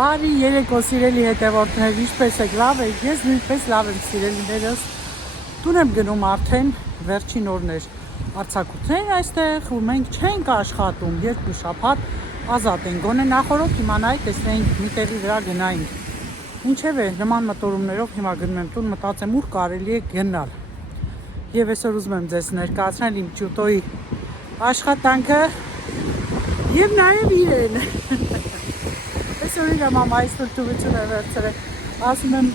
Բարի երեկո սիրելի հետևորդներ, ինչպես եք, լավ եք, ես նույնպես լավ եմ սիրելիներս, տուն եմ գնում արդեն վերջին օրներ արձակուրդներ այստեղ ու մենք չենք աշխատում, երկու շաբաթ ազատ ենք, գոնե նախորդ իմանայի տեսնեինք մի տեղի վրա գնայինք, ինչև է նման մտորումներով հիմա գնում եմ տուն, մտածեմ ուր կարելի է գնալ և այսօր ուզում եմ ձեզ ներկայացնել իմ ջուտոյի աշխատանքը և նաև իրեն Այսօր իր մամայից թույլտվություն է վերցրել, ասում եմ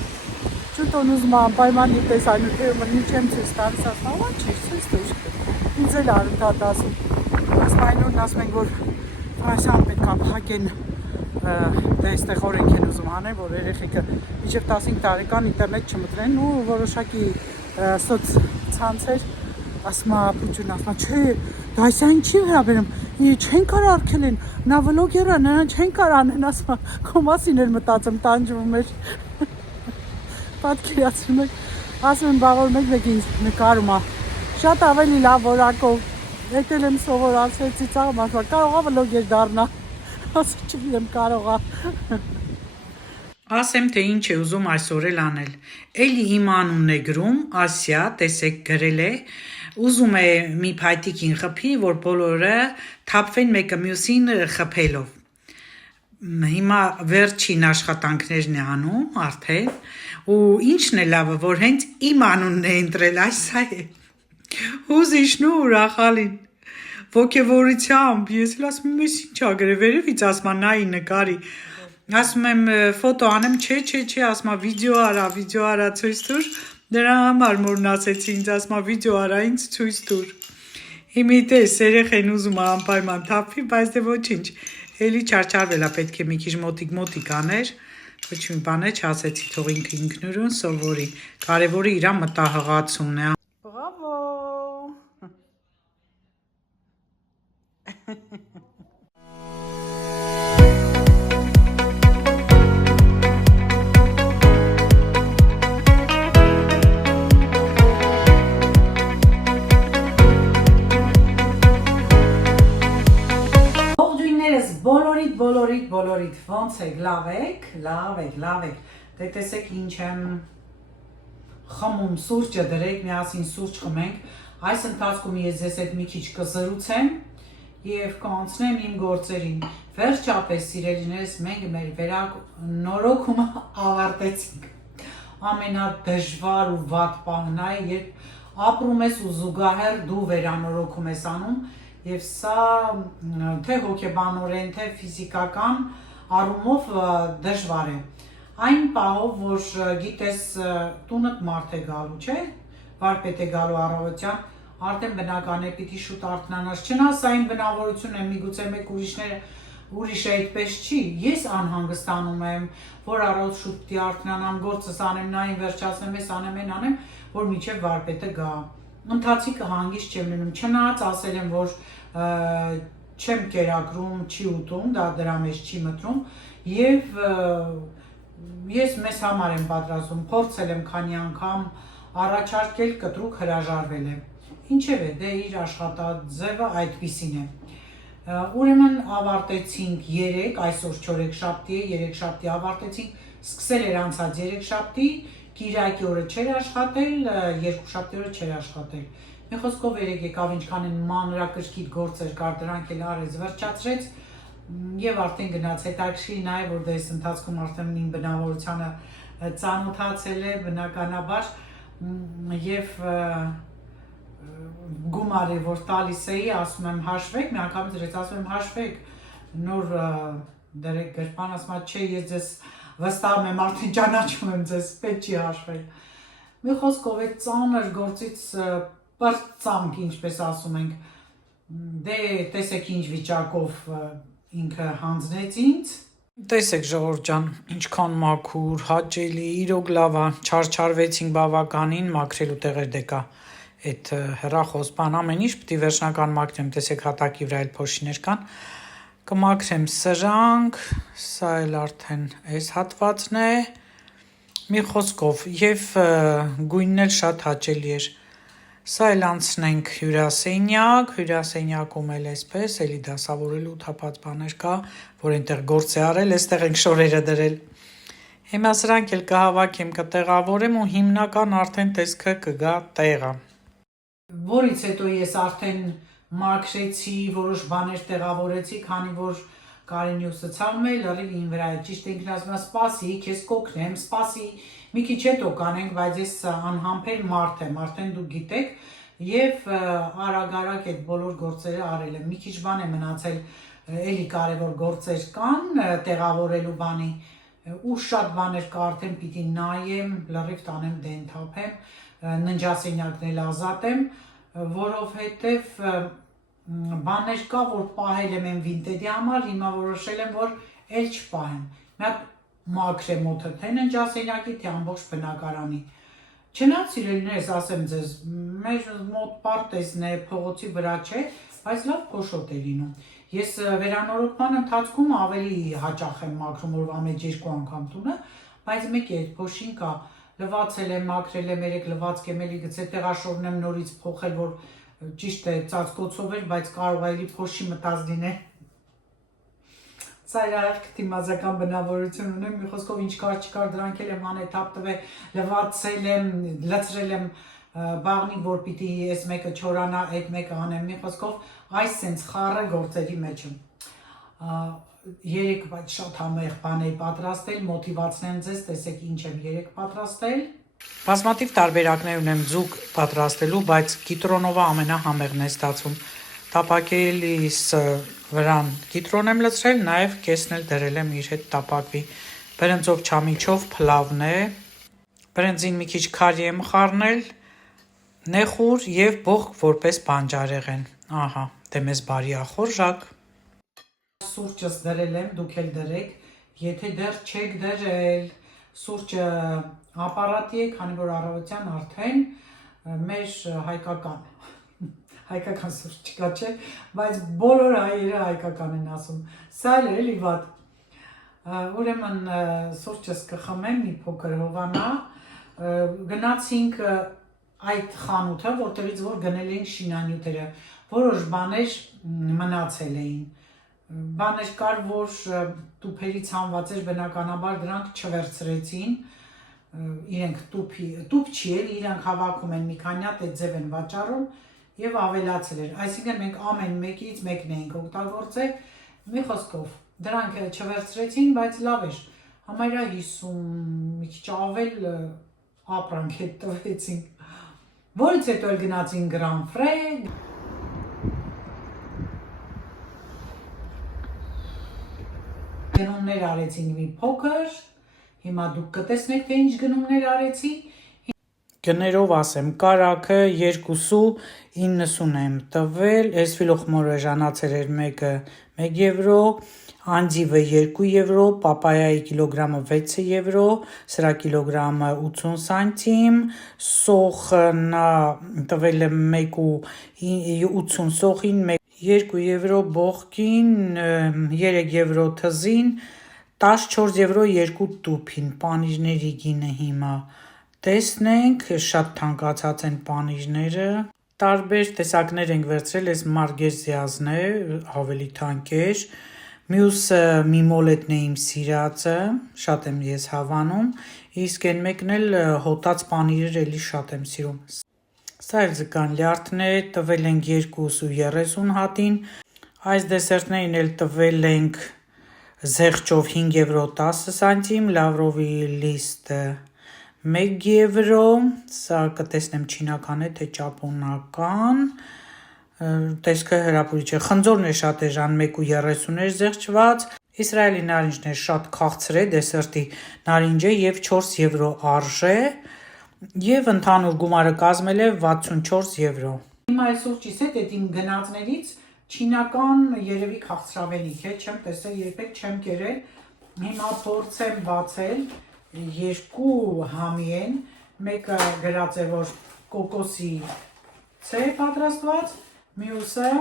ջուտոն ուզում եմ անպայման իպես այնուտեղ ինչ եմ ցույց տալիս, ասում եմ չի, ցույց տուր, ինձ էլ արդյոք ասում, ասում այնօրն ասում ենք, որ Ֆրանսիան պետք է փակեն, դե այստեղ օրենք են ուզում հանեն, որ երեխեքը մինչև 15 տարեկան ինտերնետ չմտրեն ու որոշակի սոցցանցեր, ասում եմ Պուտինն ասում չէ, դա այսա ինչի վերաբերում, չեն կարող արգելեն, նա վլոգեր է, նրան չեն կարող անեն, ասում եմ, քո մասին էլ մտածում, տանջվում էր, պատկերացնում եք, ասում եմ, բաղոր մեկ ինձ նկարում է, շատ ավելի լավ որակով, եկել եմ սովորացրել ծիծաղում, ասում եմ, կարող է վլոգեր դառնա, ասում չգիտեմ, կարող է Ասեմ, թե ինչ է ուզում այսօր էլ անել, էլի իմ անունն է գրում, Ասիա, տեսեք գրել է, ուզում է մի փայտիկին խփի, որ բոլորը թափվեն մեկը մյուսին խփելով, հիմա վերջին աշխատանքներն է անում արդեն, ու ինչն է լավը, որ հենց իմ անունն է ընտրել, այսա է, ուզիշն ու ուրախալին, ոգևորությամբ, ես էլ ասում եմ, ես ինչ ագրե, վերևից ասում եմ, նայի նկարի, ասում եմ ֆոտո անեմ, չէ, ասում եմ վիդեո արա ցույց տուր, դրա համար մորն ասեցի ինձ, ասում եմ վիդեո արա ինձ ցույց տուր, հիմի տես երեխեն ուզում է անպայման թափվի, բայց դե ոչինչ, էլի չարչարվել է պետք է մի քիչ մոտիկ աներ, ոչ մի բան է չասեցի, թող ինքը ինքնուրույն սովորի, կարևորը իր մտահղացումն է, Բրավո Բոլորիդ, ոնց եք, լավ եք, դե տեսեք ինչ եմ խմում, սուրճը դրեք, միասին սուրճ խմենք, այս ընթացքում ես ձեզ հետ մի քիչ կզրուցեմ և կանցնեմ իմ գործերին, վերջապես սիրելիներս մենք մեր վերանորոգումը ավարտեցինք, ամենադժվար ու վատ պահն է, երբ ապրում ես ու զուգահեռ դու վերանորոգում ես անում, և սա թե հոգեբանորեն, թե ֆիզիկական առումով դժվար է, այն պահով, որ գիտես տունդ մարդ է գալու, չէ, վարպետ է գալու առավոտյան, արդեն բնական է պիտի շուտ արթնանաս, չնայած այն բնավորություն է, միգուցե մեկ ուրիշը այդպես չի, ես անհանգստանում եմ, որ առավոտ շուտ պիտի արթնանամ, գործս անեմ, նային վերջացնեմ, ես անեմ, որ մինչև վարպետը գա, ընթացիկը հանգիստ չեմ լինում, չնայած ասել եմ, որ չեմ կերակրում, չի ուտում, դա դրա մեջ չի մտրում և ես մեզ համար եմ պատրաստում, փորձել եմ քանի անգամ առաջարկել, կտրուկ հրաժարվել է, ինչև է, դե իր աշխատաձևը այդպիսին է, ուրեմն ավարտեցինք 3, այսօր չորեքշաբթի է, երեքշաբթի ավարտեցինք, սկսել էր անցած երեքշաբթի, Կիրակի օրը չէր աշխատել, երկուշաբթի օրը չէր աշխատել, մի խոսքով երեկ եկավ ինչքան են մանրակրկիտ գործեր կար, դրանք էլ արեց, վերջացրեց և արդեն գնաց, հետաքրքիր է, որ դες ընթացքում արդեն իմ բնավորությանը ծանոթացել է բնականաբար և գումարը, որ տալիս էի, ասում եմ հաշվեք, մի անգամից դրեց, ասում եմ հաշվեք, նոր դրեք գրպան, ասում եմ չէ, ես ձեզ վստահում եմ, արդեն ճանաչում եմ ձեզ, պետք չի հաշվել, մի խոսքով այդ ծանր գործից պրծանք, ինչպես ասում ենք, դե տեսեք ինչ վիճակով ինքը հանձնեց ինձ, տեսեք ժողովուրդ ջան, ինչքան մաքուր, հաճելի, իրոք լավ է, չարչարվեցինք բավականին, մաքրելու տեղեր դեկա, այդ հեռախոս բան ամեն ինչ պիտի վերջնական մաքրեմ, տեսեք հատակի վրա էլ փոշիներ կան, կմաքրեմ սրանք, սա էլ արդեն այս հատվածն է, մի խոսքով, և գույնն էլ շատ հաճելի էր, Սա էլ անցնենք հյուրասենյակում էլ էսպես, էլի դասավորելու թափած բաներ կա, որ այնտեղ գործ է արել, այստեղ ենք շորերը դրել։ Հիմա սրանք էլ կհավաքեմ, կտեղավորեմ ու հիմնական արդեն տեսքը կգա տեղը։ Որից հետո ես արդեն մաքրեցի, որոշ բաներ տեղավորեցի, քանի որ Կարենյուսը ցավում է լրիվ ին վրա է, ճիշտ ինքն ասում է սպասի, քեզ կօգնեմ, սպասի, մի քիչ հետո կանենք, բայց ես անհամբեր մարդ եմ, արդեն դուք գիտեք, եւ արագ-արագ այդ բոլոր գործերը արել եմ, մի քիչ բան է մնացել, էլի կարևոր գործեր կան տեղավորելու բանի, ու շատ բաներ կա արդեն պիտի նայեմ, լրիվ տանեմ դեն թափեմ, ննջասենյակն էլ ազատեմ, որովհետև բաներ կա, որ պահել եմ Vinted-ի համար, հիմա որոշել եմ, որ էլ չպահեմ։ Մի հատ մաքրեմ օդը, թե ննջասենյակի, թե ամբողջ բնակարանի։ Չնայած սիրելիներս, ասեմ ձեզ, մեր մոտ պարտեզն է, փողոցի վրա չէ, բայց լավ փոշոտ է լինում։ Ես վերանորոգման ընթացքում ավելի հաճախ եմ մաքրում օրվա մեջ 2 անգամ տունը, բայց մեկի այդ փոշին կա, լվացել եմ, մաքրել եմ, 3 լվացք եմ, էլի գցել տեղաշորն եմ նորից փոխել, որ ճիշտ է ծածկոցով էր, բայց կարող է էլի փոշի մտած լինել։ Սա իրարք դիմազական բնավորություն ունեմ, մի խոսքով ինչ կար չկար դրանք էլ եմ անեթափ տվել, լվացել եմ, լցրել եմ բաղնիկ, որ պիտի այս մեկը չորանա, այդ մեկը անեմ, մի խոսքով այս սենց խառը գործերի մեջ եմ։ 3 բայց շատ համեղ բան էի պատրաստել, մոտիվացնեմ ձեզ, տեսեք ինչ եմ 3 պատրաստել։ Բազմաթիվ տարբերակներ ունեմ ձուկ պատրաստելու, բայց կիտրոնովը ամենահամեղն է ստացվում։ Տապակելիս վրան կիտրոն եմ լցրել, նաև կեսն էլ դրել եմ իր հետ տապակվի։ Բրնձով չամիչով փլավն է։ Բրնձին մի քիչ քարի եմ խառնել, նեխուր եւ բողք որպես բանջարեղեն։ Ահա, դե մեզ բարի ախորժակ։ Սուրճս դրել եմ, դուք էլ դրեք, եթե դեռ չեք դրել, սուրճը ապարատի է, քանի որ առավոտյան արդեն մեր հայկական սուրճ չկա, չէ, բայց բոլոր հայերը հայկական են ասում, սա էլ էլի վատ, ուրեմն սուրճս կխմեմ, մի փոքր հովանա, գնացինք այդ խանութը, որտեղից որ գնել էինք շինանյութերը, որոշ բաներ մնացել էին, բաներ կար, որ տուփերից հանված էր, բնականաբար դրանք չվերցրեցին, իրենք տուփ չի էլ, իրենք հավաքում են մի քանի հատ այդ ձև են վաճառում եւ ավելացել էր, այսինքն մենք ամեն մեկից մեկն էինք օգտագործել, մի խոսքով, դրանք չվերցրեցին, բայց լավ էր, համարյա 50, մի քիչ ավել ապրանք հետ տվեցինք, որից հետո էլ գնացին Grand Fré, գնումներ արեցինք մի փոքր, հիմա դուք կտեսնեք, թե ինչ գնումներ արեցի։ Գներով ասեմ, կարակը 2.90 եմ տվել, էսֆիլոխմորը ժանացել էր մեկը 1 եվրո, անդիվը 2 եվրո, պապայայի կիլոգրամը 6 եվրո, սրա կիլոգրամը 80 սանտիմ, սոխը նա տվել եմ 1.80 սոխին, 2 եվրո բողկին, 3 եվրո թզին, 14 եվրո 2 տուփին, պանիրների գինը հիմա տեսնենք, շատ թանկացած են պանիրները, տարբեր տեսակներ ենք վերցրել, այս մարգեզիազն է, ավելի թանկ էր, մյուսը միմոլետն է իմ սիրածը, շատ եմ ես հավանում, իսկ այն մեկն էլ հոտած պանիրեր էլի շատ եմ սիրում։ Սա էլ ձկան լյարդն է, տվել ենք 2.30 հատին, այս դեսերտներին էլ տվել ենք զեղչով 5 եվրո 10 սանտիմ, լավրովի լիստը 1 եվրո, սա կտեսնեմ չինական է, թե ճապոնական, տեսքը հրապուրիչ է, խնձորն է շատ էժան, 1.30 էր զեղչված, Իսրայելի նարինջն է շատ քաղցր է, դեսերտի նարինջ է և 4 եվրո արժե, և ընդհանուր գումարը կազմել է 64 եվրո։ Հիմա այսօր ճիս հետ իմ գնացներից չինական երևի քաղցրավենիք է, չեմ տեսել, երբեք չեմ կերել, հիմա փորձեմ բացել, 2 համի են, մեկը գրած է, որ կոկոսի ցե պատրաստված, մյուսը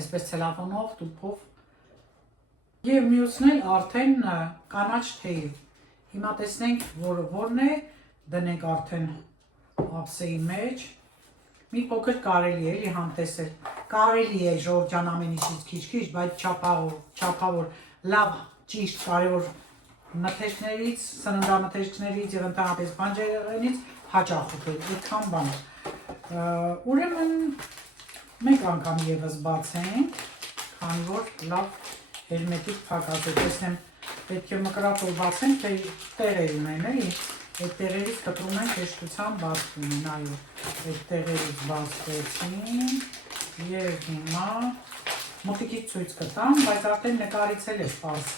այսպես ցելոֆանով, տուփով եւ մյուսն էլ արդեն կանաչ թեյ։ Հիմա տեսնենք, որն է, դնենք արդեն ափսեի մեջ, Մի փոքր կարելի է էլի համտեսել։ Կարելի է Ժորժ ջան ամեն ինչից քիչ-քիչ, բայց չափավոր լավ ճիշտ կարևոր մթերքներից, սննդամթերքներից եւ ընդհանրապես բանջարեղենից հաճախ ուտել, այդքան բան։ Ուրեմն մեկ անգամ եւս բացենք, քանի որ լավ հերմետիկ փակած է, տեսնեմ պետք է մկրատով բացենք, թե տեղեր ունեն, էլի։ Այդ տեղերից կտրում ենք հեշտությամբ բացվում են, այո, այդ տեղերից բացվեցին եւ հիմա մոտիկից ցույց կտամ, բայց արդեն նկարիցել է սպաս։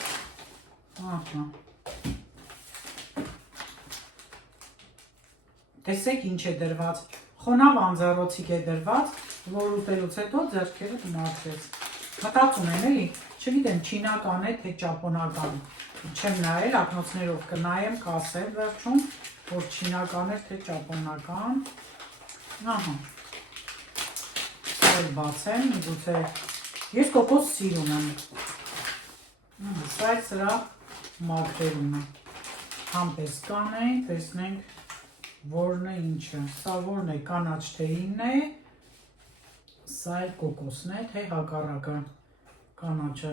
Ահա։ Տեսեք ինչ է դրված, խոնավ անձառոցիկ է դրված, որ ուտելուց հետո ձեռքերը մաքրեց։ Մտածում եմ էլի, չգիտեմ չինական է թե ճապոնական, չեմ նայել, ակնոցներով կնայեմ, կասեմ վերջում, որ չինական է թե ճապոնական, ահա, էլ բացեմ, միգուցե, ես կոկոս սիրում եմ, սա է սրա մաքրելումը, համպես կանենք, տեսնենք, որն է ինչը, սա որն է կանաչ թեյինն է, սա էլ կոկոսն է, թե հակառակը կանաչը,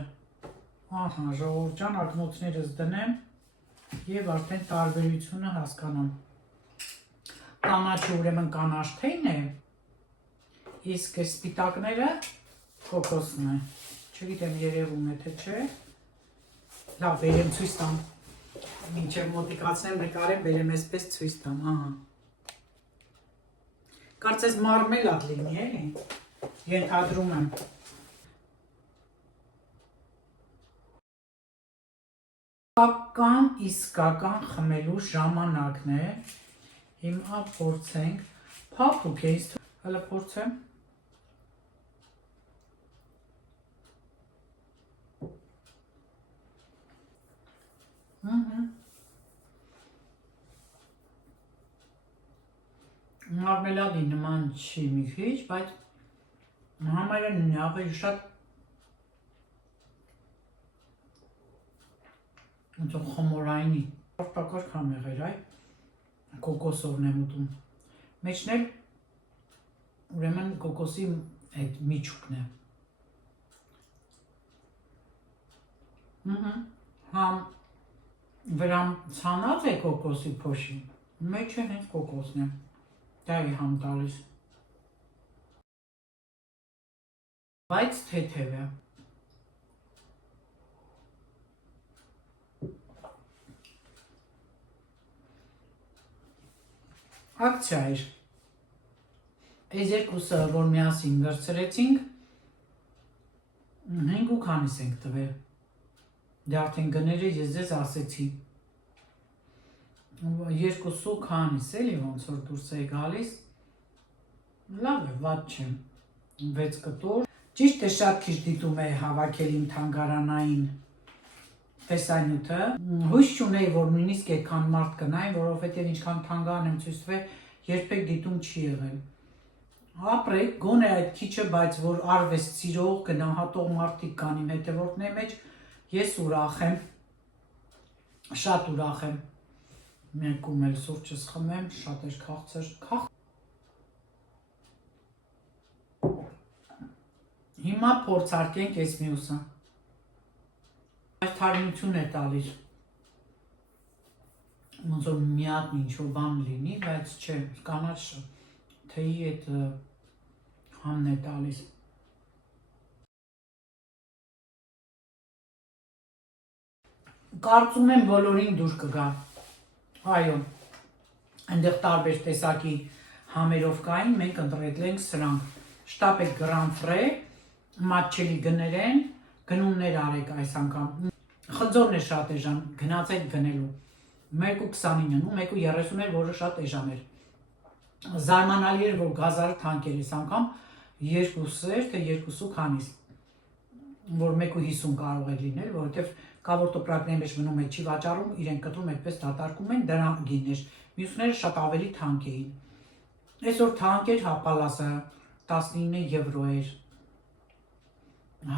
ահա, ժողովուրդ ջան, ակնոցներս դնեմ և արդեն տարբերությունը հասկանամ, կանաչը ուրեմն կանաչ թեյն է, իսկ սպիտակները կոկոսն է, չգիտեմ երևում է թե չէ, լավ բերեմ ցույց տամ, մինչև մոտիկացնեմ նկարեմ, բերեմ այսպես ցույց տամ, ահա, կարծես մարմելադ լինի էլի, ենթադրում եմ, իսկական խմելու ժամանակն է, հիմա փորձենք, փափուկ է, հələ փորձեմ, մարմելադի նման չի մի քիչ, բայց համարյա նույնն է, ավելի շատ ոնց խմորայինի, պակար քամ եղեր, այ կոկոսովն եմ ուտում, մեջն էլ ուրեմն կոկոսի այդ միջուկն է, համ վրամ ցանած է կոկոսի փոշի, մեջը հենց կոկոսն է, դա է համ տալիս, բայց թեթև է, ակցիա էր, այս երկուսը, որ միասին վերցրեցինք, 5 ու քանիս ենք տվել, դե արդեն գները ես ձեզ ասեցի, 2 ու քանիս էլի ոնց որ դուրս է գալիս, լավ է, վատ չեմ, 6 կտոր, ճիշտ է շատ քիչ դիտում է հավաքել իմ թանգարանային տեսանյութը, հույս չունեի, որ նույնիսկ այդքան մարդ կնային, որովհետև ինչքան թանգարան եմ ցույց տվել, երբեք դիտում չի եղել։ Ապրեք, գոնե այդ քիչը, բայց որ արվեստ սիրող, գնահատող մարդիկ կան իմ հետևորդների մեջ, ես ուրախ եմ, շատ ուրախ եմ։ Մեկում էլ սուրճս խմեմ, շատ էր քաղցր։ Հիմա փորձարկենք այս մյուսը։ Այս թարմություն է տալիս, ոնց որ մի հատ ինչ-որ բան լինի, բայց չէ, կանաչ թեյի այդ համն է տալիս։ Կարծում եմ բոլորին դուր կգա, այո, այնտեղ տարբեր տեսակի համերով կային, մենք ընտրեցինք սրանք, շտապեք Grand Frère, մատչելի գներ են, գնումներ արեք այս անգամ, խնձորն է շատ էժան, գնացեք գնելու, 1.29-ն ու 1.30 էր, որը շատ էժան էր, զարմանալի էր, որ գազարը թանկ էր այս անգամ, 2 էր, թե 2 քանիս, որ 1.50 կարող է լինել, որովհետև կա որ տոպրակների մեջ մնում է չի վաճառում, իրենք կտրում այդպես դատարկում են, դրա գիններ, մյուսները շատ ավելի թանկ էին, այսօր թանկ էր հապալասը, 19 եվրո էր,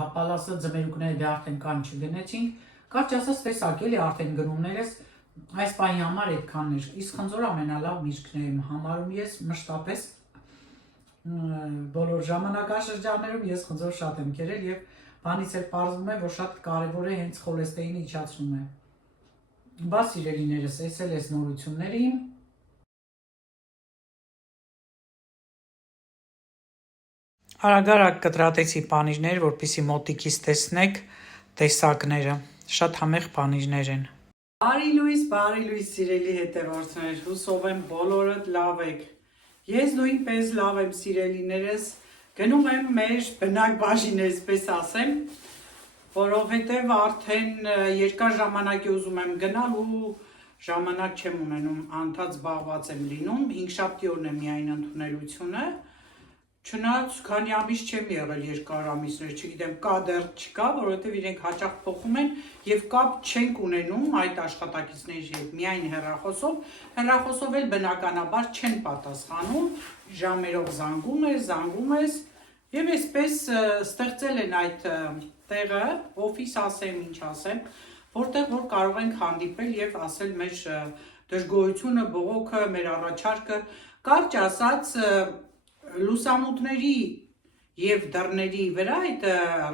հապալասը ձմերուկները դե արդեն կան չգնեցինք, կարճ ասած տեսակ էլի արդեն գնումներս այս պահի համար այդքանն էր, իսկ խնձոր ամենալավ միրգն եմ համարում ես մշտապես բոլոր ժամանակաշրջաններում ես խնձոր շատ եմ կերել եւ բանից էլ պարզվում է, որ շատ կարեւոր է հենց խոլեստերինի իջացումը։ Բա սիրելիներս, այս էլ էս նորությունների Արագ-արագ կտրատեցի պանիրներ, որպեսզի մոտիկից տեսնեք տեսակները։ Շատ համեղ պանիրներ են։ Բարի լույս, սիրելի հետևորդներ, հուսով եմ բոլորդ լավ եք։ Ես նույնպես լավ եմ, սիրելիներս, գնում եմ մեր բնակ բաժին, այսպես ասեմ, որովհետև արդեն երկար ժամանակ է ուզում եմ գնալ ու ժամանակ չեմ ունենում, անդադ զբաղված եմ լինում, 5-7 օրն է միայն ընդունելությունը, չնայած քանի ամիս չեմ եղել երկար ամիսներ, չգիտեմ, կա դեռ չկա, որովհետև իրենք հաճախ փոխում են եւ կապ չենք ունենում այդ աշխատակիցների հետ, միայն հեռախոսով էլ բնականաբար չեն պատասխանում, ժամերով զանգում ես եւ այսպես ստեղծել են այդ տեղը, օֆիս ասեմ, ինչ ասեմ, որտեղ որ կարող ենք հանդիպել եւ ասել մեր դժգոհությունը, բողոքը, մեր առաջարկը, կարճ ասած լուսամուտների եւ դռների վրա այդ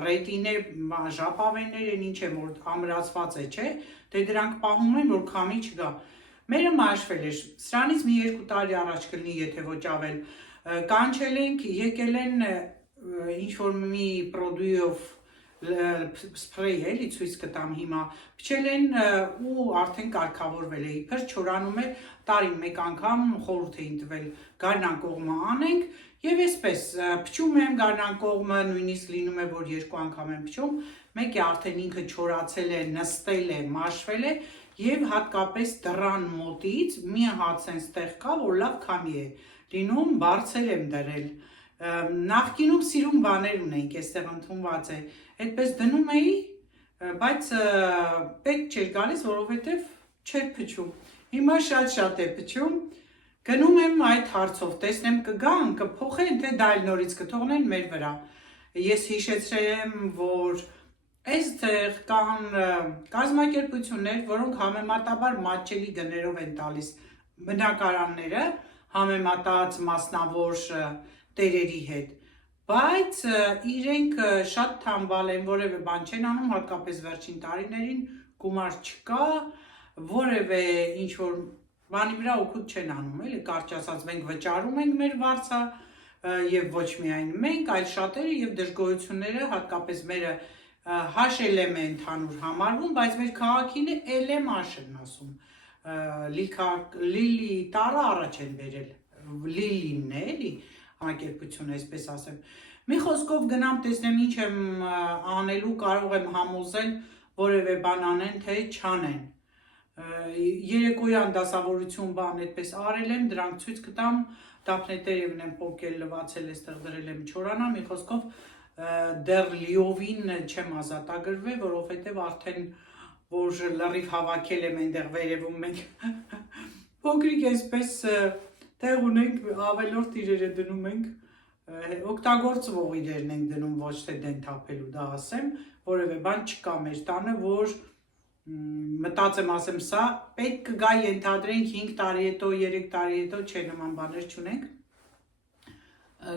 ռետինե ժապավեններ են, ինչ եմ որ ամրացված է, չէ, դե դրանք պահում են, որ քամի չգա։ Մերը մաշվել էր, սրանից մի 2 տարի առաջ կլինի, եթե ոչ ավել, կանչել ենք, եկել են ինչ որ մի պրոդույով սպրեյ էլի ցույց կտամ հիմա, փչել են ու արդեն կարգավորվել է, իբր չորանում է, տարին մեկ անգամ խորհուրդ էին տվել գարնան կողմը անենք եւ այսպես փչում եմ գարնան կողմը, նույնիսկ լինում է որ 2 անգամ եմ փչում, մեկը արդեն ինքը չորացել է, նստել է, մաշվել է եւ հատկապես դռան մոտից մի հաց այնտեղ կա, որ լավ քամի է լինում, բարձր եմ դրել։ Նախկինում սիրուն բաներ ունենք, այստեղ ընդունված է, այդպես դնում էի, բայց պետք չէր գալիս, որովհետև չէր փչում։ Հիմա շատ է փչում, գնում եմ այդ հարցով, տեսնեմ կգան, կփոխեն, թե դա այլ նորից կթողնեն մեր վրա։ Ես հիշեցրեմ, որ այստեղ կան կազմակերպություններ, որոնք համեմատաբար մատչելի գներով են տալիս բնակարանները, համեմատած մասնավոր տերերի հետ, բայց իրենք շատ թամբալ են, որևէ բան չեն անում, հատկապես վերջին տարիներին գումար չկա, որևէ ինչ-որ բանի վրա օգուտ չեն անում, էլի կարճ ասած մենք վճարում ենք մեր վարձը եւ ոչ միայն մենք, այլ շատերը եւ դժգոհությունները, հատկապես մերը հաշել եմ ընդհանուր համարվում, բայց մեր քաղաքին էլ եմ աշեն ասում, լիլի տարը առաջ են բերել, լիլինն է, էլի, համակերպություն, այսպես ասեմ։ Մի խոսքով գնամ տեսնեմ ինչ եմ անելու, կարող եմ համոզել որևէ բան անեն, թե չանեն։ Երեկոյան դասավորություն բան այդպես արել եմ, դրանք ցույց կտամ, դափնետերևն եմ պոկել, լվացել, այստեղ դրել եմ չորանա, մի խոսքով դեռ լիովին չեմ ազատագրվել, որովհետև արդեն որ լրիվ հավաքել եմ այնտեղ վերևում մենք փոքրիկ այսպես տեղ ունենք, ավելորդ իրերը դնում ենք, օգտագործվող իրերն ենք դնում, ոչ թե դենթափելու, դա ասեմ, որևէ բան չկա մեր տանը, որ մտածեմ ասեմ սա, պետք կգա ենթադրենք 5 տարի հետո, 3 տարի հետո, չէ նման բաներ չունենք,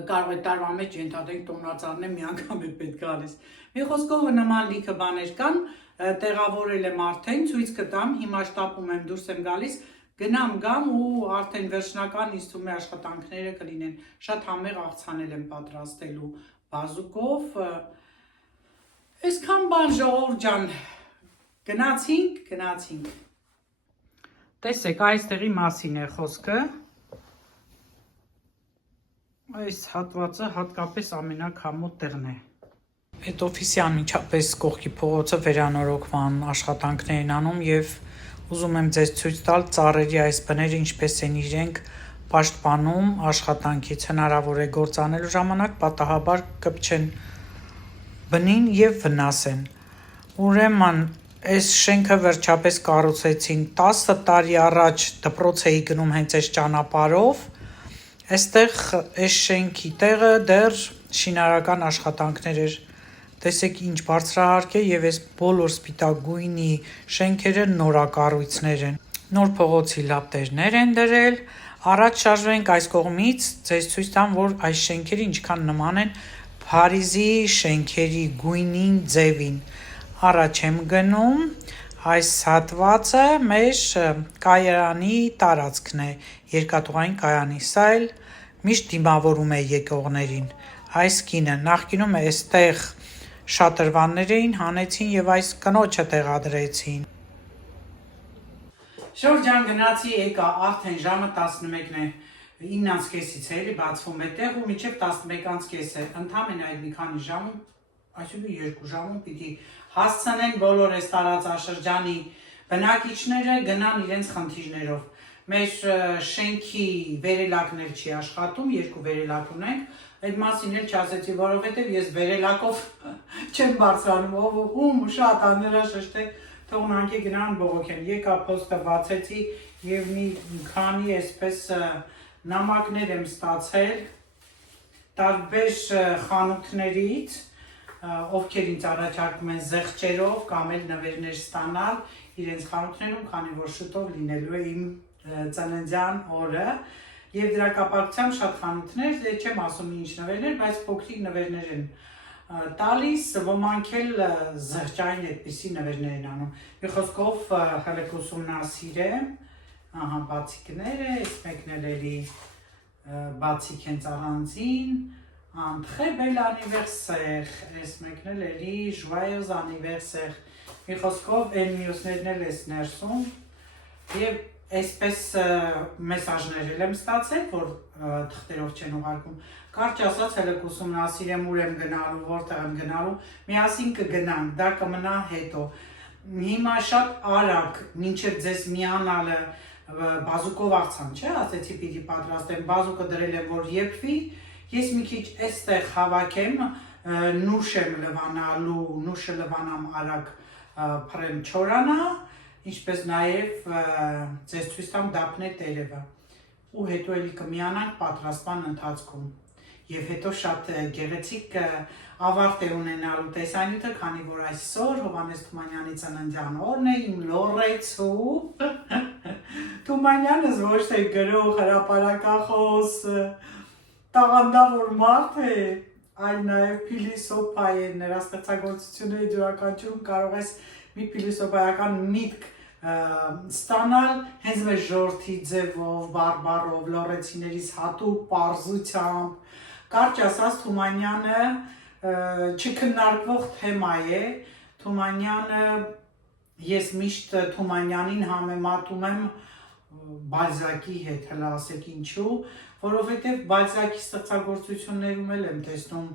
կարող է տարվա մեջ ենթադրենք տոնածառն է մի անգամ է պետք գալիս։ Մի խոսքով նման լիքը բաներ կան, տեղավորել եմ արդեն, ցույց կտամ, հիմա շտապում եմ դուրս եմ գալիս, գամ ու արդեն վերջնական ինձ թվում է աշխատանքները կլինեն, շատ համեղ աղցանել եմ պատրաստելու բազուկով, այսքան բան ժողովուրդ ջան, գնացինք, տեսեք այստեղի մասին է խոսքը, այս հատվածը հատկապես ամենակամոտ տեղն է։ Այդ օֆիսի անմիջապես կողքի փողոցը վերանորոգման աշխատանքներ են անում եւ ուզում եմ ձեզ ցույց տալ ծառերի այս բները ինչպես են իրենք պաշտպանում աշխատանքից, հնարավոր է գործանելու ժամանակ պատահաբար կպչեն բնին եւ վնասեն։ Ուրեմն այս շենքը վերջապես կառուցեցին 10 տարի առաջ դպրոց էի գնում հենց այս ճանապարհով, այստեղ այս շենքի տեղը դեռ շինարարական աշխատանքներ էր։ Տեսեք ինչ բարձրահարկ է եւ այս բոլոր սպիտակ գույնի շենքերը նորակառույցներ են։ Նոր փողոցի լապտերներ են դրել, Առաջ շարժվենք այս կողմից, ձեզ ցույց տամ, որ այս շենքերը ինչքան նման են Փարիզի շենքերի գույնին, ձևին։ Առաջ եմ գնում, այս հատվածը մեր կայարանի տարածքն է, երկաթուղային կայանի, սա էլ միշտ դիմավորում է եկողներին։ Այս կինը նախկինում էստեղ շատրվաններ էին, հանեցին եւ այս կնոջը տեղադրեցին։ Շրջան գնացի եկա արդեն ժամը 11-ն է, 9:30-ից է էլի բացվում է տեղ ու մինչև 11:30 է, ընդամենը այդ մի քանի ժամում, այսինքն 2 ժամում պիտի հասցնեն բոլոր այս տարածաշրջանի բնակիչները գնան իրենց խնդիրներով։ Մեր շենքի վերելակներ չի աշխատում, 2 վերելակ ունենք, այդ մասին էլ չասեցի, որովհետև ես վերելակով չեմ բարձրանում, ում շատ անհրաժեշտ է թողնանք է գնան բողոքեն, եկա փոստը բացեցի և մի քանի այսպես նամակներ եմ ստացել տարբեր խանութներից, ովքեր ինձ առաջարկում են զեղչերով կամ էլ նվերներ ստանալ իրենց խանութներում, քանի որ շուտով լինելու է իմ ծննդյան օրը և դրա կապակցությամբ շատ խանութներ, չեմ ասում ինչ նվերներ, բայց փոքրիկ նվերներ են տալիս, ոմանք էլ զղջային այդպիսի նվերներ են անում։ Մի խոսքով հələ կուսումնասիրեմ, ահա բացիկները, այս մեկն էլ էլի բացիկ են առանձին, très bel anniversaire, այս մեկն էլ էլի joyeux anniversaire, մի խոսքով այն մյուսներն էլ ես ներսում և այսպես մեսաժներ եմ ստացել, որ թղթերով չեն ուղարկում, կարճ ասած հələ կուսումնասիրեմ ուր եմ գնալու, որտեղ եմ գնալու, միասին կգնանք, դա կմնա հետո։ Հիմա շատ արագ, մինչև ձեզ միանալը բազուկով աղցան, չէ, ասեցի պիտի պատրաստեմ, բազուկը դրել եմ, որ եփվի, ես մի քիչ էստեղ հավաքեմ, նուշ եմ լվանալու, նուշը լվանամ արագ փռեմ չորանա, ինչպես նաև ձեզ ցույց տամ դափնե տերևը ու հետո էլի կմիանանք պատրաստման ընթացքում և հետո շատ գեղեցիկ ավարտ է ունենալու տեսանյութը, քանի որ այսօր Հովհաննես Թումանյանի ծննդյան օրն է, իմ լոռեցու Թումանյանս ոչ թե գրող, հրապարակախոս, տաղանդավոր մարդ է, այլ նաև փիլիսոփա է, նրա ստեղծագործությունների յուրաքանչյուրում կարող ես մի փիլիսոփայական միտք ստանալ հենց մեր ժողովրդի ձևով, բարբառով, լոռեցիներից հատուկ պարզությամբ, կարճ ասած Թումանյանը չքննարկվող թեմա է, Թումանյանը ես միշտ Թումանյանին համեմատում եմ Բալզակի հետ, հələ ասեք ինչու, որովհետև Բալզակի ստեղծագործություններում էլ եմ տեսնում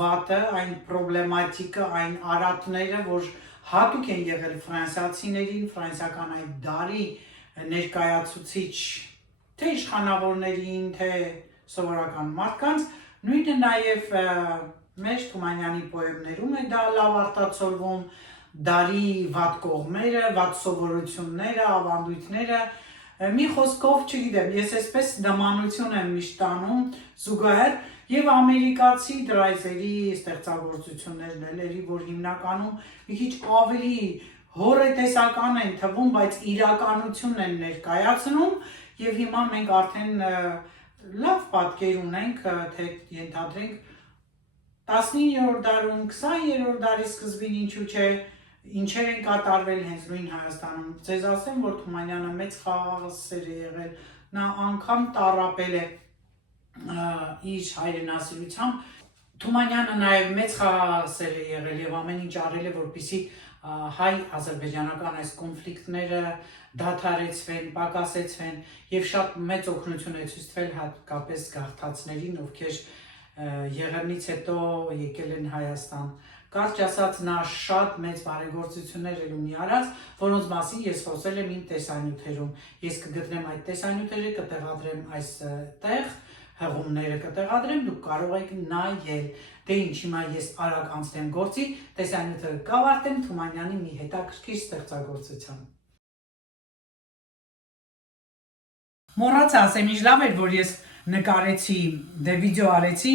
վատը, այն պրոբլեմատիկը, այն արատները, որ հատուկ են եղել ֆրանսիացիներին, ֆրանսիական այդ դարի ներկայացուցիչ թե իշխանավորներին, թե սովորական մարդկանց, նույնը նաև մեր Թումանյանի պոեմներում է դա լավ արտացոլվում, դարի վատ կողմերը, վատ սովորությունները, ավանդույթները, մի խոսքով չգիտեմ, ես այսպես նմանություն եմ միշտ տանում զուգահեռ և ամերիկացի դրայզերի ստեղծագործություններն էլ, որ հիմնականում մի քիչ ավելի հոռետեսական են թվում, բայց իրականություն են ներկայացնում և հիմա մենք արդեն լավ պատկեր ունենք, թե ենթադրենք 19-րդ դարում, 20-րդ դարի սկզբին ինչու չէ, ինչեր են կատարվել հենց նույն Հայաստանում։ Ձեզ ասեմ, որ Թումանյանը մեծ խաղաղասեր է եղել, նա անգամ տառապել է իր հայրենասիրությամբ, Թումանյանը նաև մեծ խաղաղասեր է եղել և ամեն ինչ արել է, որպեսզի հայ-ադրբեջանական այս կոնֆլիկտները դադարեցվեն, պակասեցվեն և շատ մեծ օգնություն է ցույց տվել հատկապես գաղթածներին, ովքեր եղեռնից հետո եկել են Հայաստան։ Կարճ ասած նա շատ մեծ բարեգործություններ էր ունի արած, որոնց մասին ես խոսել եմ իմ տեսանյութերում։ Ես կգտնեմ այդ տեսանյութերը, կտեղադրեմ այստեղ, հղումները կտեղադրեմ, դուք կարող եք նայել։ Դե ինչ, հիմա ես արագ անցնեմ գործի, տեսանյութը կավարտեմ Թումանյանի մի հետաքրքիր ստեղծագործությամբ։ Մոռացա ասեմ, ինչ լավ էր, որ ես նկարեցի, դե վիդեո արեցի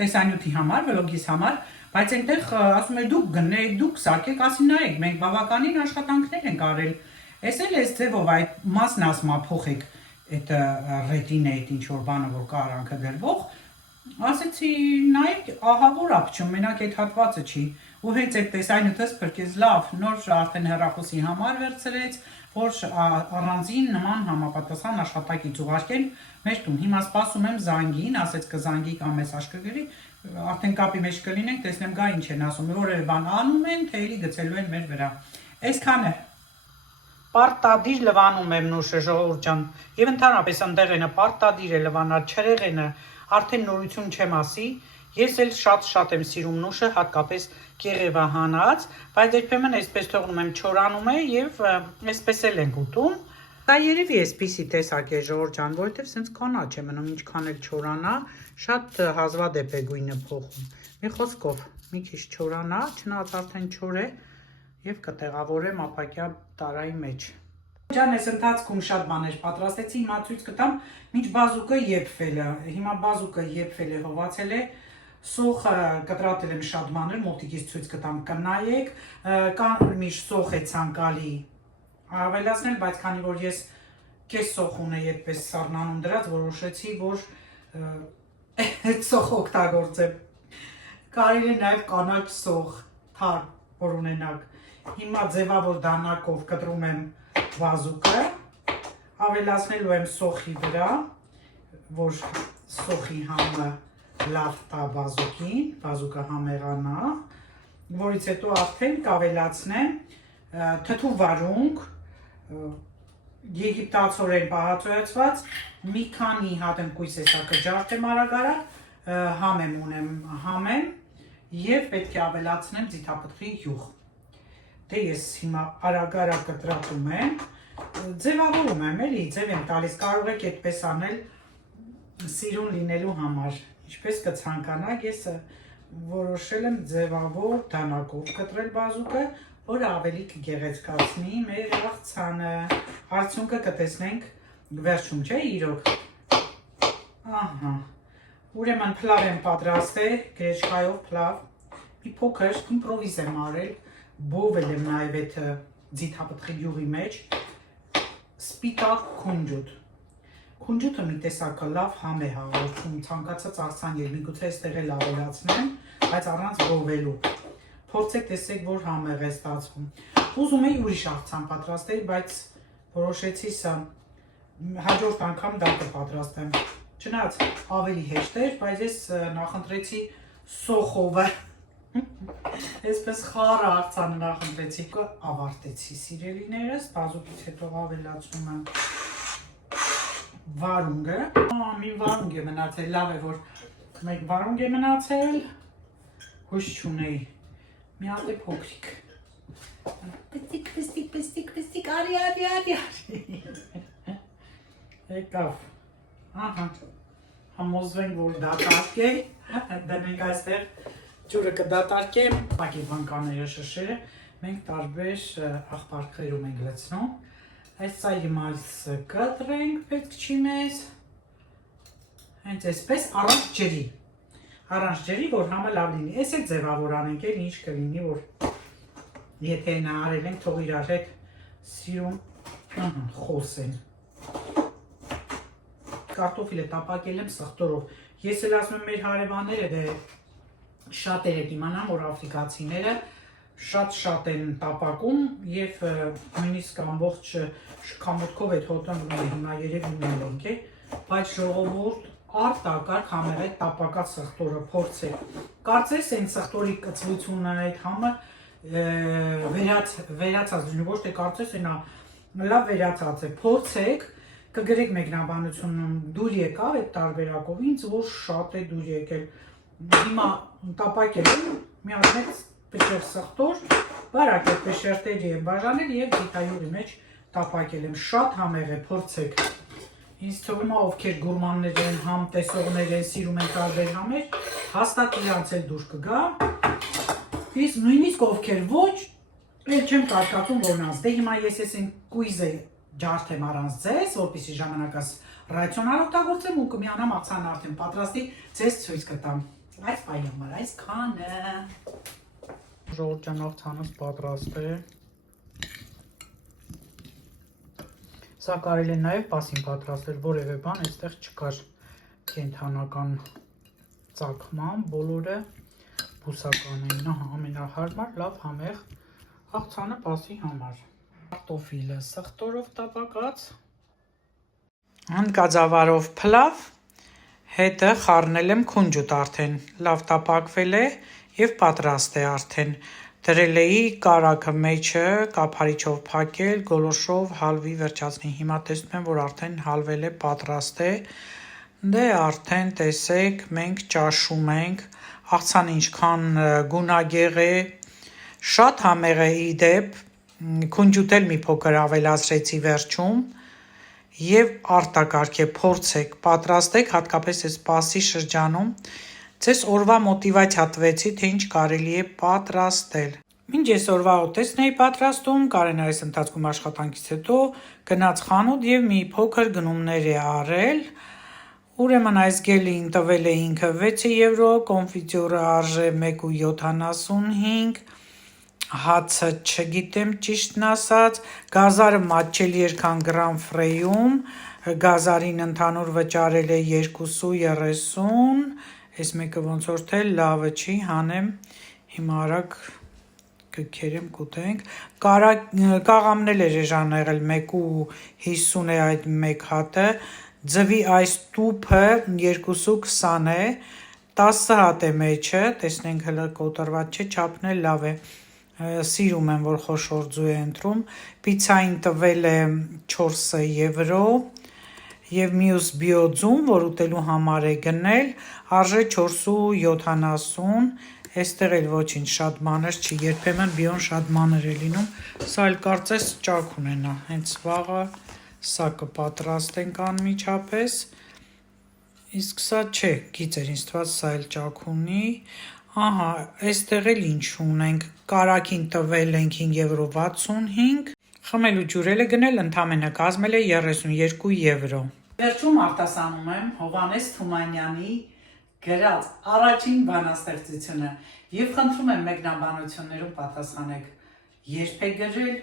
տեսանյութի համար, վլոգիս համար, բայց այնտեղ ասում էր դուք գնեք, դուք սարքեք, ասի նայեք, մենք բավականին աշխատանքներ ենք արել։ Էս էլ էս ձևով այդ մասն ասմա փոխեք։ այդ ռետինը այդ ինչ որ բանը որ կարանքը գրվող ասեցի նայեք ահա որ ապչում մենակ այդ հատվածը չի ու հենց այդ տեսայնը փրկեց լավ նոր արդեն հեռախոսի համար վերցրեց որ առանձին նման համապատասխան աշխատակից ուղարկեն մեր տուն հիմա սպասում եմ զանգին ասեց կզանգի կամ մեսաժ կգրի արդեն կապի մեջ կլինենք տեսնեմ գա ինչ են ասում որևէ բան անում են թե էլի գցելու են մեր վրա այսքանը Պարտադիր լվանում եմ նուշը ժողովուրդ ջան եւ ընդհանրապես ընդեղենը պարտադիր է լվանալ չրեղենը արդեն նորություն չեմ ասի ես էլ շատ եմ սիրում նուշը հատկապես կեղևահանած բայց երբեմն այսպես թողնում եմ չորանում է եւ այսպես էլ ենք ուտում դա երևի էսպիսի տեսակ է ժողովուրդ ջան որովհետեւ sense կանաչ է մնում ինչքան էլ չորանա շատ հազվադեպ է գույնը փոխում մի խոսքով մի քիչ չորանա չնայած արդեն չոր է Եվ կտեղավորեմ ապակյա տարայի մեջ։ Ջան, այս ընթացքում շատ բաներ պատրաստեցի, հիմա ցույց կտամ, ինչ բազուկը եփվել է։ Հիմա բազուկը եփվել է, հովացել է, սոխը կտրատել եմ շատ մանր, մոտիկից ցույց կտամ, կնայեք, կան միշտ սոխ է ցանկալի ավելացնել, բայց քանի որ ես կես սոխ ունեի այդպես սառնանում դրած, որոշեցի, որ այդ սոխ օգտագործեմ։ Կարելի է նաև կանաչ սոխ, թար, որ ունենաք Հիմա ձևավոր դանակով կտրում եմ բազուկը, ավելացնելու եմ սոխի վրա, որ սոխի համը լավ տա բազուկին, բազուկը համեղանա, որից հետո արդեն կավելացնեմ թթու վարունգ, եգիպտացորեն պահածոյացված, մի քանի հատ եմ կույս էսա կջարդեմ արագարակ, համ եմ ունեմ համ եմ և պետք է ավելացնեմ ձիթապտղի յուղ Դե ես հիմա արագարակ կտրատում եմ, ձևավորում եմ էլի, ձև եմ տալիս, կարող եք այդպես անել սիրուն լինելու համար, ինչպես կցանկանաք, ես որոշել եմ ձևավոր դանակով կտրել բազուկը, որը ավելի կգեղեցկացնի մեր աղցանը, արդյունքը կտեսնենք վերջում, չէ իրոք, ահա, ուրեմն փլավ եմ պատրաստել, գրեչկայով փլավ, մի փոքր իմպրովիզ եմ արել, Բովել եմ նաև այդ ձիթապտղի յուղի մեջ սպիտակ քունջուտ Քունջուտը մի տեսակը լավ համ է հաղորդում ցանկացած աղցան եւ միգուցե այստեղ էլ ավելացնեմ բայց առանց բովելու Փորձեք տեսեք որ համեղ է ստացվում Ուզում էի ուրիշ աղցան պատրաստել բայց որոշեցի սա հաջորդ անգամ դա կպատրաստեմ Չնայած ավելի հեշտ էր բայց ես նախընտրեցի սոխովը Այսպես խառը աղցանը նախընտրեցի, ավարտեցի սիրելիներս, բազուկից հետո ավելացնում եմ վարունգը, մի վարունգ է մնացել, լավ է, որ մեկ վարունգ է մնացել, հույս չունեի, մի հատ է փոքրիկ, պստիկ, արի, եկավ, ահա, համոզվենք, որ դա տարկ է, դնենք այստեղ, Ջուրը կդատարկեմ, պակի բանկաները շշերը, մենք տարբեր աղբարքերում ենք լցնում, այս ծայրի մայսը կտրենք, պետք չի մեզ, հենց այսպես առանց ջրի, որ համը լավ լինի, ես էլ ձևավոր անենք էլ ինչ կլինի, որ եթե նա արել ենք, թող իրար հետ սիրում խոսեն, կարտոֆիլը տապակել եմ սխտորով, ես էլ ասում եմ մեր հարևանները Շատ երեք իմանամ, որ աֆրիկացիները շատ են տապակում և նույնիսկ ամբողջ շքամուտքով այդ հոտը հիմա երև ունել ենք բայց ժողովուրդ արտակարգ համեղ այդ տապակած սխտորը փորձեք կարծես այն սխտորի կծվությունը այդ համը վերացած ոչ թե կարծես այնա լավ վերացած է փորձեք կգրեք մեկնաբանությունում դուր եկավ այդ տարբերակով ինձ որ շատ է դուր եկել Հիմա տապակել եմ, մի հատ մեծ պեչեր սխտոր, բարակ այդ պեշերտերի եմ բաժանել և ձիթայուղի մեջ տապակել եմ, շատ համեղ է, փորձեք Ինձ թվում է ովքեր գուրմաններ են, համ տեսողներ են, սիրում են տարբեր համեր, հաստատ իրանց էլ դուր կգա Իսկ նույնիսկ ովքեր ոչ, էլ չեմ կարկացում որնանց, դե հիմա ես ես են կույզը ջարդեմ առանց ձեզ, որպեսզի ժամանակս ռացիոնալ օգտագործեմ ու կմիանամ աղցանը արդեն պատրաստի, ձեզ ցույց կտամ Այս պայի համար, այս քանը Ժողովուրդ ջան աղցանս պատրաստ է Սա կարելի է նաև պասին պատրաստել, որևէ բան այստեղ չկար կենթանական ծագման, բոլորը բուսական էին, ամենահարմար, լավ համեղ աղցանը պասի համար։ Կարտոֆիլը սխտորով տապակած, հնդկաձավարով փլավ, հետը խառնել եմ քունջուտ արդեն, լավ տապակվել է և պատրաստ է արդեն, դրել էի կարագը մեջը, կափարիչով փակել, գոլորշով հալվի վերջացնի, հիմա տեսնում եմ, որ արդեն հալվել է, պատրաստ է, դե արդեն տեսեք, մենք ճաշում ենք, աղցանը ինչքան գունագեղ է, շատ համեղ է ի դեպ, քունջուտ էլ մի փոքր ավելացրեցի վերջում, և արտակարգ է, փորձեք, պատրաստեք, հատկապես այս պասի շրջանում, ձեզ օրվա մոտիվացիա տվեցի, թե ինչ կարելի է պատրաստել։ Մինչ ես օրվա ուտեստն էի պատրաստում, Կարենը այս ընթացքում աշխատանքից հետո գնաց խանութ և մի փոքր գնումներ է արել, ուրեմն այս գելին տվել է ինքը 6 եվրո, կոնֆիտյուրը արժե 1.75, հացը չգիտեմ ճիշտն ասած, գազարը մատչելի էր քան գրամ ֆրեյում, գազարին ընդհանուր վճարել է 2.30, այս մեկը ոնց որ թե լավը չի, հանեմ, հիմա արագ կքերեմ կուտենք, կաղամն էլ էր էժան եղել, 1.50 է այդ մեկ հատը, ձվի այս տուփը 2.20 է, 10 հատ է մեջը, տեսնենք հլը կոտրված չէ, չափն էլ լավ է, սիրում եմ, որ խոշոր ձու է ընտրում, պիցային տվել է 4 եվրո և մյուս բիո ձուն, որ ուտելու համար է գնել, արժե 4.70, այստեղ էլ ոչինչ շատ մանր չի, երբեմն բիոն շատ մանր է լինում, սա էլ կարծես ճաք ունենա, հենց վաղը սա կպատրաստենք անմիջապես, իսկ սա չէ, գիծ էր ինձ թված սա էլ ճաք ունի, ահա, այստեղ էլ ինչ ունենք, կարագին տվել ենք 5.65 եվրո, խմելու ջուրել է գնել, ընդամենը կազմել է 32 եվրո։ Վերջում արտասանում եմ Հովհաննես Թումանյանի գրած առաջին բանաստեղծությունը և խնդրում եմ մեկնաբանություններում պատասխանեք, երբ է գրել,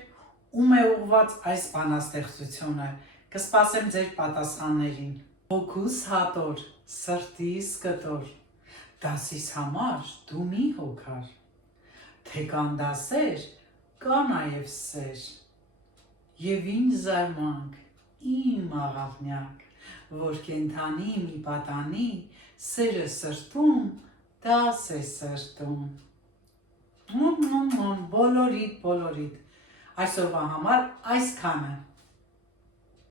ում է ուղղված այս բանաստեղծությունը, կսպասեմ ձեր պատասխաններին։ Հոգուս հատոր, սրտիս կտոր, դասիս համար դու մի հոգար, թե կան դասեր, կա նաև սեր, և ինձ զարմանք, իմ աղավնյակ, որ կենթանի մի պատանի, սերը սրտում, դաս է սրտում։ Բոլորիդ, այսօրվա համար այսքանը։